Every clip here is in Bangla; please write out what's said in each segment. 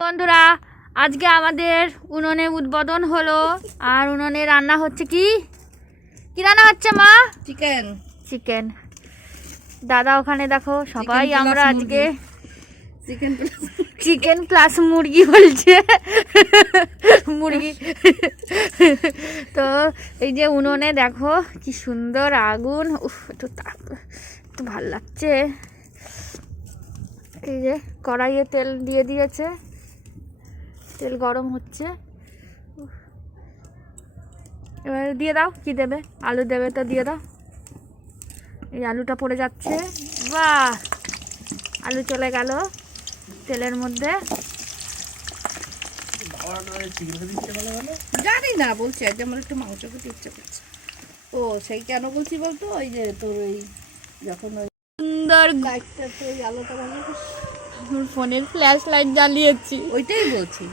বন্ধুরা, আজকে আমাদের উনুনে উদ্বোধন হলো। আর উনুনে রান্না হচ্ছে কি রান্না হচ্ছে মা? চিকেন। দাদা ওখানে দেখো, সবাই আমরা আজকে চিকেন প্লাস মুরগি বলছে। মুরগি। তো এই যে উনুনে দেখো কি সুন্দর আগুন, একটু ভাল লাগছে। এই যে কড়াইয়ে তেল দিয়ে দিয়েছে, তেল গরম হচ্ছে। এবার দিয়ে দাও, কি দেবে? আলু দেবে তো দিয়ে দাও। এই আলুটা পড়ে যাচ্ছে, বাহ, আলু চলে গেল তেলের মধ্যে। জানি না, বলছি আজ আমার একটু মাংস খেতে ইচ্ছে করছে। ও সেই কেন বলছি বলতো, ওই যে তোর ওই যখন ওই সুন্দর লাইটটা, তো ওই আলোটা ভালো, ফোনের ফ্ল্যাশ লাইট জ্বালিয়েছি, ওইটাই বলছি।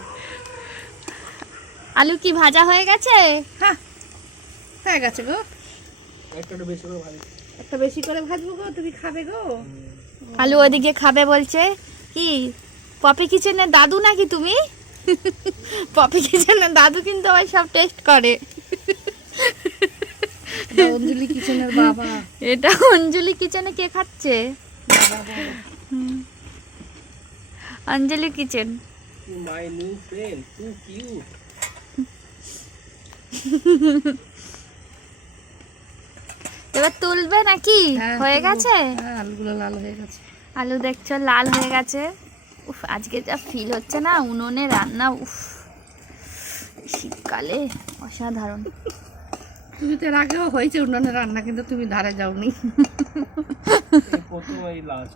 আলু কি ভাজা হয়ে গেছে? হ্যাঁ হয়ে গেছে গো, একটা বেশি করে ভাজবো গো, তুমি খাবে গো। আলু ওদিকে খাবে বলছে। কি পপি কিচেনের দাদু নাকি তুমি? পপি কিচেনের দাদু কিন্তু আবার সব টেস্ট করে। অঞ্জলি কিচেনের বাবা। এটা অঞ্জলি কিচেনে কে খাচ্ছে? অঞ্জলি kitchen. My new friend, too cute. এবার তুলবে নাকি? হয়ে গেছে? হ্যাঁ, আলুগুলো লাল হয়ে গেছে। আলু দেখছো লাল হয়ে গেছে। উফ, আজকে যা ফিল হচ্ছে না উনুনে রান্না, উফ, শীতকালে অসাধারণ। তুমি তো এর আগেও হয়েছে উনুনে রান্না, কিন্তু তুমি ধারে যাওনি। প্রথম এই লাস্ট।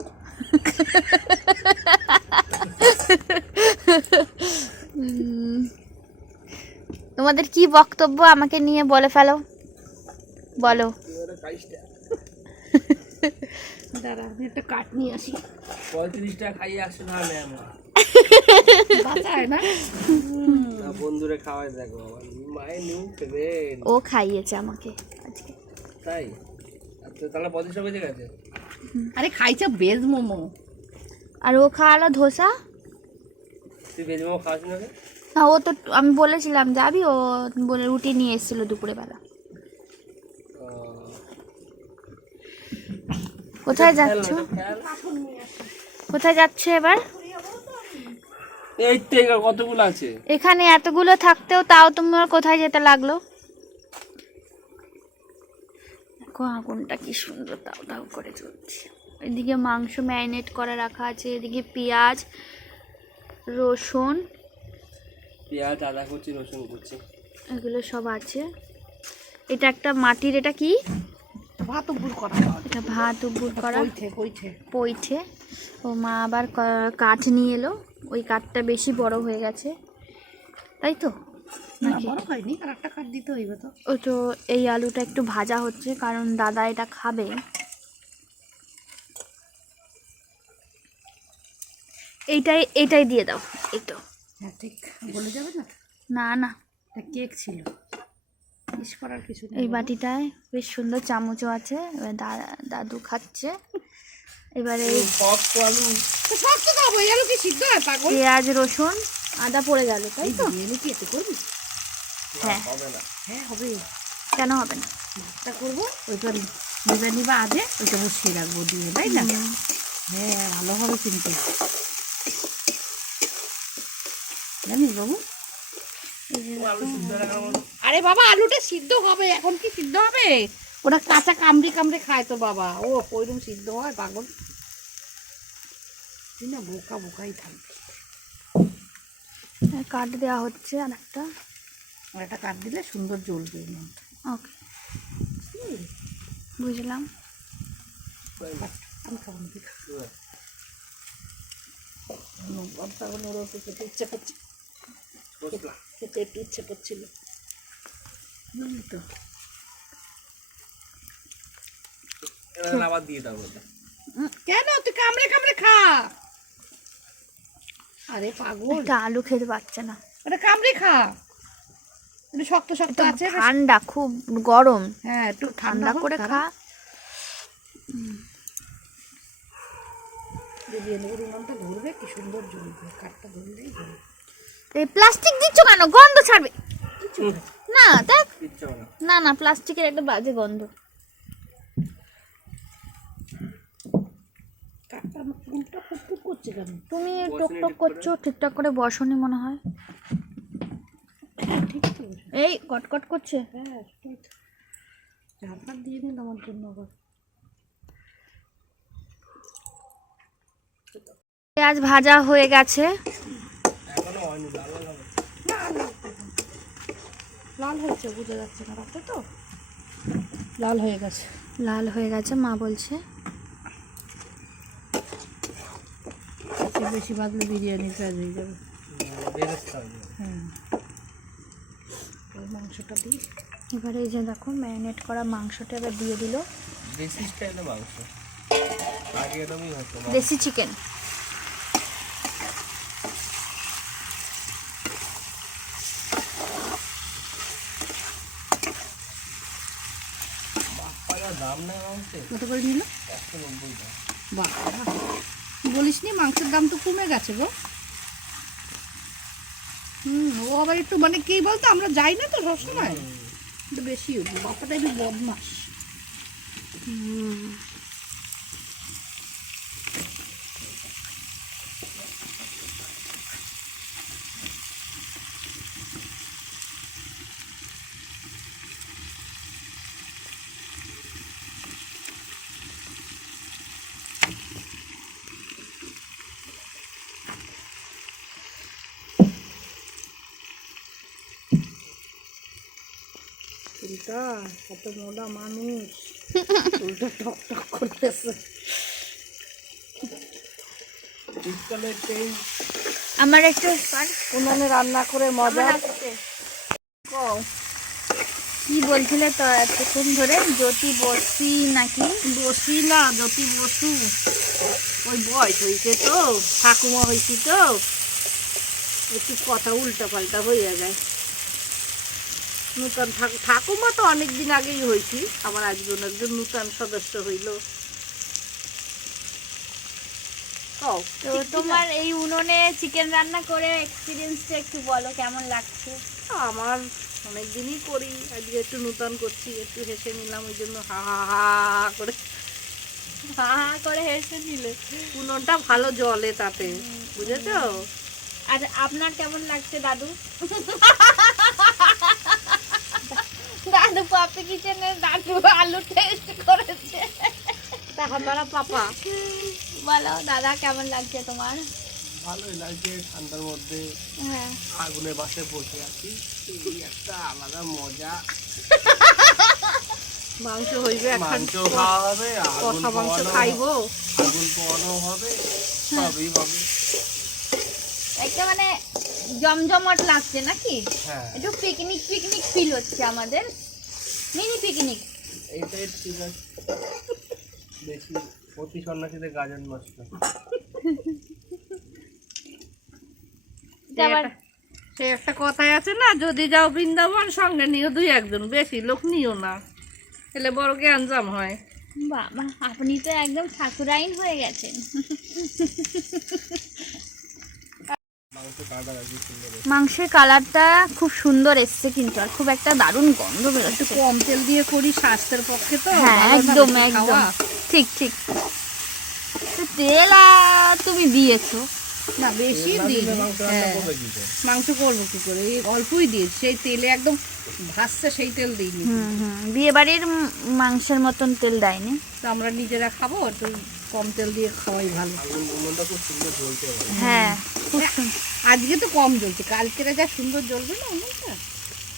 তোমাদের কি বক্তব্য আমাকে নিয়ে বলে ফেলো, বলো। দাঁড়া, আমি একটা কাঠ নিয়ে আসি। 35 টাকা খাইয়ে আসছে না ম্যাম, বাঁচায় না। বন্ধুরে খাওয়াই দেখো, মাই নিউ ফ্রেন্ড। ও খাইয়েছে আমাকে আজকে। তাই? আচ্ছা, তাহলে 35 বেজে গেছে। আরে খাইছে ভেজ মোমো। আর ও খাওয়ালো ধোসা। তুই ভেজ মোমো খাস না? হ্যাঁ, ও তো আমি বলেছিলাম যাবি, ও বলে রুটি নিয়ে এসেছিল দুপুরে বেলা। কোথায় যাচ্ছ? কোথায় যাচ্ছে এবার? এই তো কতগুলো আছে এখানে, এতগুলো থাকতেও তাও তোমার কোথায় যেতে লাগলো? দেখো আগুনটা কি সুন্দর দাও দাও করে চলছে। এদিকে মাংস ম্যারিনেট করে রাখা আছে, এদিকে পেঁয়াজ, রসুন, পেঁয়াজ, আদা কুচি, রসুন কুচি, এগুলো সব আছে। এটা একটা মাটির, এটা কি? ভাত উপর করা। এটা ভাত উপর করা, পৈঠে। পৈঠে। ও মা আবার কাঠ নিয়ে এলো, ওই কাঠটা বেশি বড় হয়ে গেছে, তাই তো নাকি? বড় হয়নি, আর একটা কাঠ দিতে হইবে তো। ও তো এই আলুটা একটু ভাজা হচ্ছে, কারণ দাদা এটা খাবে। এইটাই দিয়ে দাও, এইটা। হ্যাঁ ঠিক, বলে যাবে না। না না, কেক ছিল, মিস করার কিছু নেই। এই বাটিটায় বেশ সুন্দর চামচও আছে। এবার দাদু খাচ্ছে। এবারে আলু শক্ত খাবো, এই আলু কি সিদ্ধ হয় পাগল? পেঁয়াজ, রসুন, আদা পড়ে গেল, তাই তো? আলু কি এতে করবি? হ্যাঁ হবে না। হ্যাঁ হবে। কেন হবে না? ভাতটা করবো, ওইটা নিবা আধে, ওইটা বসিয়ে রাখবো দিয়ে, তাই না? হ্যাঁ ভালো হবে কিন্তু, জানিস বাবু। আরে বাবা, আলুটা সিদ্ধ হবে, এখন কি সিদ্ধ হবে? ওরা কাঁচা কামড়ে কামড়ে খায় তো বাবা, ও ওইরকম সিদ্ধ হয় পাগল? তুই না বোকা বোকাই থাকবি। কাঠ দেওয়া হচ্ছে আর একটা। আর একটা কাঠ দিলে সুন্দর জ্বলবে। ওকে, বুঝলাম। আমি খাবো না, খেতে ইচ্ছে করছে, খেতে একটু ইচ্ছে করছিল, বুঝলি তো। আবার দিয়ে দাও। কেন তুই কামড়ে কামড়ে খা? আরে পাগল, এটা আলু খেতে পারছে না, ওটা কামড়ে খা, একটু শক্ত শক্ত আছে। ঠান্ডা, খুব গরম। হ্যাঁ একটু ঠান্ডা করে খা। যদি উনুনটা ধরবে, কি সুন্দর জ্বলবে, কাঠটা ধরলেই জ্বলবে। এই প্লাস্টিক দিচ্ছ কেন? গন্ধ ছাড়বে। না দেখ, কিচ্ছু হবে না। না না, প্লাস্টিকের একটা বাজে গন্ধ। কাকা আমার ফোনটা ফুটফুট করছে কেন? তুমি টক টক করছো, ঠিকঠাক করে বসনি মনে হয়। ঠিক তো? এই কটকট করছে। হ্যাঁ, ঠিক। ঝাড়টা দিয়ে নিন আমার জন্য আবার। পেঁয়াজ ভাজা হয়ে গেছে। এখনো হয়নি, লাল লাল হবে। লাল হয়েছে, বোঝা যাচ্ছে না রাতে তো। লাল হয়ে গেছে। লাল হয়ে গেছে মা বলছে। একটু বেশি ভাজলে বিরিয়ানি পেঁয়াজ হয়ে যাবে। বেরেস্তা হবে। হ্যাঁ, ওই মাংসটা দিই। এবারে এই যে দেখো ম্যারিনেট করা মাংসটা এবার দিয়ে দিল। দেশি স্টাইলে মাংস, আগে এরকমই হতো। দেশি চিকেন। বাপ্পারা দাম নেই মাংসের, কত করে নিল? 190 টাকা। বাহ, বলিস নি মাংসের দাম তো কমে গেছে গো। ও আবার একটু মানে কি বলতো, আমরা যাই না তো সবসময়, একটু বেশি বাপাটা একটু বদমাস। চুলটা কত মোটা মানুষ, চুলটা টক টক করতেছে। শীতকালে সেই আমার একটু উনানে রান্না করে মজা। কি বলছিলে তো এতক্ষণ ধরে? জ্যোতি বসি নাকি? বসি না, জ্যোতি বসু। ওই বয়স হয়েছে তো, ঠাকুমা হয়েছি তো, একটু কথা উল্টা পাল্টা হয়ে যায়। নূতন ঠাকুমা তো অনেক দিন আগেই হয়েছি, আবার একজন একজন নূতন সদস্য হইল। তো তোমার এই উনুনে চিকেন রান্না করে এক্সপিরিয়েন্সটা একটু বলো, কেমন লাগছে? আমার অনেক দিনই করি, আজকে একটু নূতন করছি, একটু হেসে নিলাম, ওই জন্য হা হা হা করে হা হা করে হেসে নিলে। উনুনটা ভালো জলে তাতে, বুঝেছো? আর আপনার কেমন লাগছে দাদু? দাদু পাপি কিচেনে দাদু আলু টেস্ট করেছে। আমরা পাপা বলো দাদা কেমন লাগছে তোমার? ভালোই লাগছে, ঠান্ডার মধ্যে হ্যাঁ, আগুনের পাশে বসে আছি, এই একটা আলাদা মজা। মাংস হইবে, মাংস খাওয়া হবে, আগুন কষা মাংস পোয়ানো খাইবো। আগুন পোয়ানো হবে, সবই হবে। একটা মানে জমজমাট লাগছে নাকি? হ্যাঁ, একটু পিকনিক পিকনিক ফিল হচ্ছে আমাদের, মিনি পিকনিক। এইটাই ঠিক আছে। বেশি অতি সন্ন্যাসীদের গাজন নষ্ট। সে একটা কথাই আছে না, যদি যাও বৃন্দাবন সঙ্গে নিও দুই একজন, বেশি লোক নিও না, তাহলে বড় জ্ঞানজাম হয়। বাবা, আপনি তো একদম ঠাকুরাইন হয়ে গেছেন। মাংস কাটা রাখি সুন্দর। মাংসের কালারটা খুব সুন্দর এসছে, কিন্তু আর খুব একটা দারুণ গন্ধ একটু বেরোচ্ছে। কম তেল দিয়ে করি স্বাস্থ্যের পক্ষে তো, হ্যাঁ ভালো না একদম বেশি একদম খাওয়া। ঠিক ঠিক। তো তেল তুমি দিয়েছো? না বেশি তেল না দিই। দিলে মাংস রান্না হ্যাঁ, করবে কি করে? মাংস করবো কি করে, এই অল্পই দিই, সেই তেলে একদম ভাসছে সেই তেল দিইনি। বিয়ে বাড়ির মাংসের মতন তেল দেয়নি। তো আমরা নিজেরা খাবো, একটু কম তেল দিয়ে খাওয়াই ভালো। আগুন উনুনটা খুব সুন্দর জ্বলতে হবে। হ্যাঁ খুব সুন্দর। আজকে তো কম জ্বলছে, কালকেরা যা সুন্দর জ্বলবে না উনুনটা।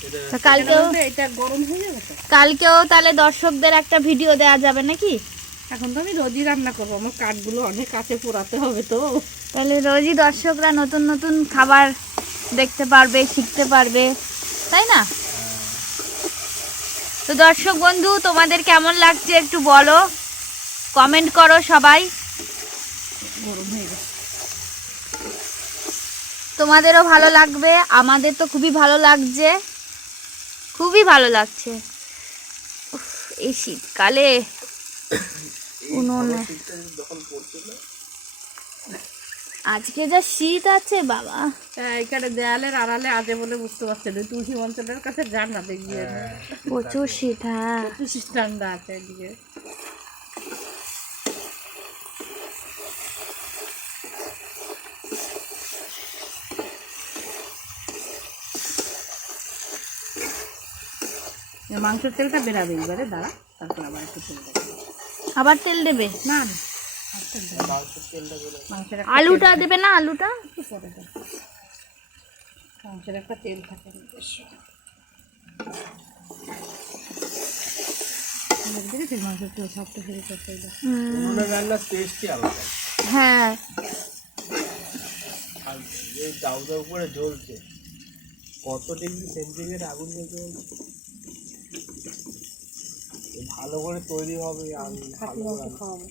এটা তো কালকেও এটা গরম হয়ে যাবে তো। কালকেও তাহলে দর্শকদের একটা ভিডিও দেওয়া যাবে নাকি? এখন তো আমি রোজই রান্না করবো, আমার কাঠগুলো অনেক কাছে পোড়াতে হবে তো। তাহলে রোজই দর্শকরা নতুন নতুন খাবার দেখতে পারবে, শিখতে পারবে, তাই না? তো দর্শক বন্ধু, তোমাদের কেমন লাগছে একটু বলো, কমেন্ট করো সবাই। গরম হয়ে গেছে। তোমাদেরও ভালো লাগবে, আমাদের তো খুবই ভালো লাগছে, খুবই ভালো লাগছে। উফ, এই শীতকালে উনুনে শীতটা যখন পড়ছিল আজকে যা শীত আছে বাবা। এখানে দেয়ালের আড়ালে আছে বলে বুঝতে পারছেন না, তুলসী মঞ্চটার কাছে যান না, দেখবেন প্রচুর শীত। হ্যাঁ প্রচুর শীত, ঠান্ডা আছে এদিকে। মাংসের তেলটা বেরাবে এবারে, দাঁড়া, তারপর আবার একটু তেল দেবে। আবার তেল দেবে? না না, আলুটা দেবে না? আলুটা একটু পরে দেবে, মাংসের একটা তেল থাকে নিজস্ব। দেখেছিস মাংসের তেল সবটা শুরু করতে হবে। উনুনে রান্নার টেস্টই আলাদা। হ্যাঁ আর এই দাউ দাউ করে জ্বলছে, কত ডিগ্রি সেন্টিগ্রেড আগুন জ্বলছে বলতো? ভালো করে তৈরি হবে, আমি ভালো করে খাওয়াবো।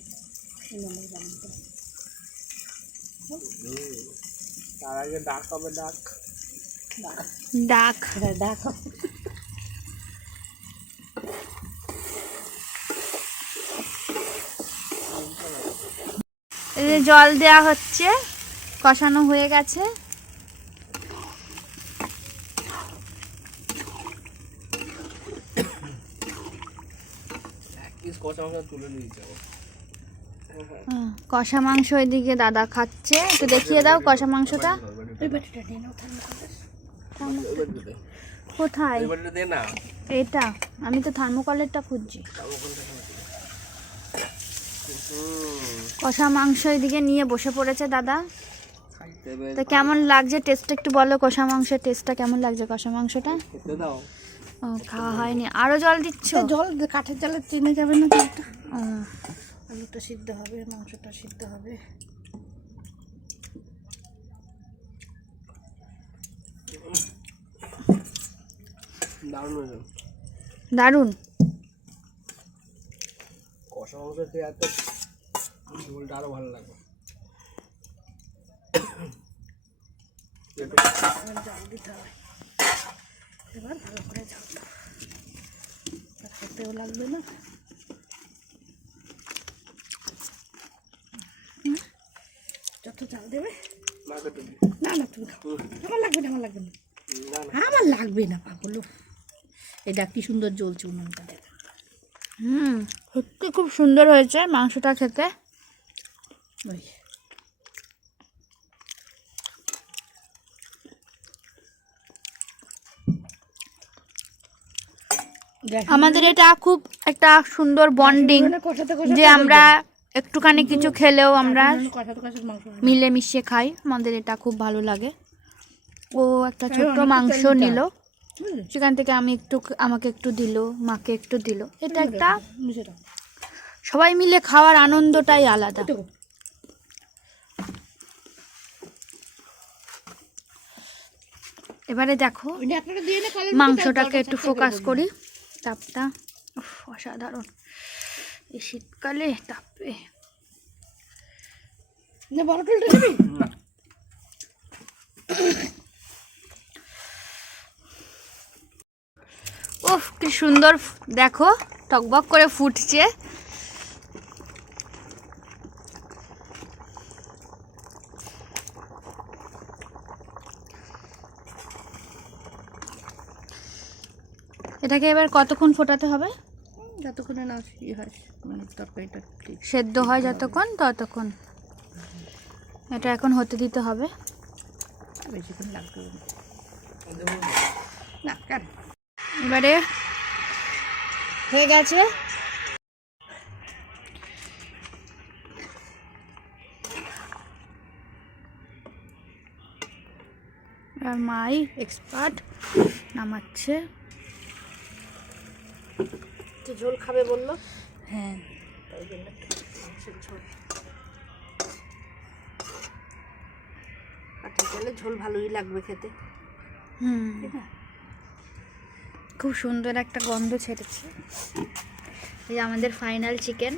তার আগে ডাক হবে, ডাক। ডাক। ডাক এই যে জল দেয়া হচ্ছে, কষানো হয়ে গেছে। এক পিস কষা মাংস তুলে নিয়েছে। কষা মাংস এদিকে দাদা খাচ্ছে, একটু দেখিয়ে দাও কষা মাংসটা। কোথায় দে না, এটা? আমি তো থার্মোকলেরটা খুঁজছি। কষা মাংস এদিকে নিয়ে বসে পড়েছে দাদা। তো কেমন লাগছে টেস্ট একটু বলো, কষা মাংসের টেস্টটা কেমন লাগছে? কষা মাংসটা খেতে দাও। ও খাওয়া হয়নি, আরো জল দিচ্ছ? জল কাঠের জালে টেনে যাবে না জলটা। ও, আলুটা সিদ্ধ হবে, মাংসটা সিদ্ধ হবে। দারুণ হয়েছে, দারুণ। কষা মাংস খেয়ে এত ঝোলটা আরো ভালো লাগবে। জল দিতে হবে এবার, ভালো করে জল দাও, খেতেও লাগবে না। যত চাল দেবে। না না তুমি খাও, আমার লাগবে না, আমার লাগবে না, আমার লাগবে না পাগল। এটা কি সুন্দর জ্বলছে উনুনটা দেখ। সত্যি খুব সুন্দর হয়েছে মাংসটা খেতে। ওই আমাদের এটা খুব একটা সুন্দর বন্ডিং, যে আমরা একটুখানি কিছু খেলেও আমরা মিলেমিশে খাই। আমাদের এটা খুব ভালো লাগে। ও একটা ছোট্ট মাংস নিল, সেখান থেকে আমাকে একটু দিল, মাকে একটু দিল। এটা একটা সবাই মিলে খাওয়ার আনন্দটাই আলাদা। এবারে দেখো মাংসটাকে একটু ফোকাস করি, তাপটা অসাধারণ এই শীতকালে তাপে। উফ কি সুন্দর, দেখো টকবক করে ফুটছে। এটাকে এবার কতক্ষণ ফোটাতে হবে? যতক্ষণে না ই হয়, মানে তরকারিটা ঠিক সেদ্ধ হয় যতক্ষণ, ততক্ষণ এটা এখন হতে দিতে হবে। বেশিক্ষণ লাগবে না। কেন এবারে হয়ে গেছে। আর মাই এক্সপার্ট নামাচ্ছে। ঝোল খাবে বললো, হ্যাঁ তাই জন্য মাংসের ঝোল। কাঠের জালে ঝোল ভালোই লাগবে খেতে। ঠিক আছে, খুব সুন্দর একটা গন্ধ ছেড়েছে। এই আমাদের ফাইনাল চিকেন।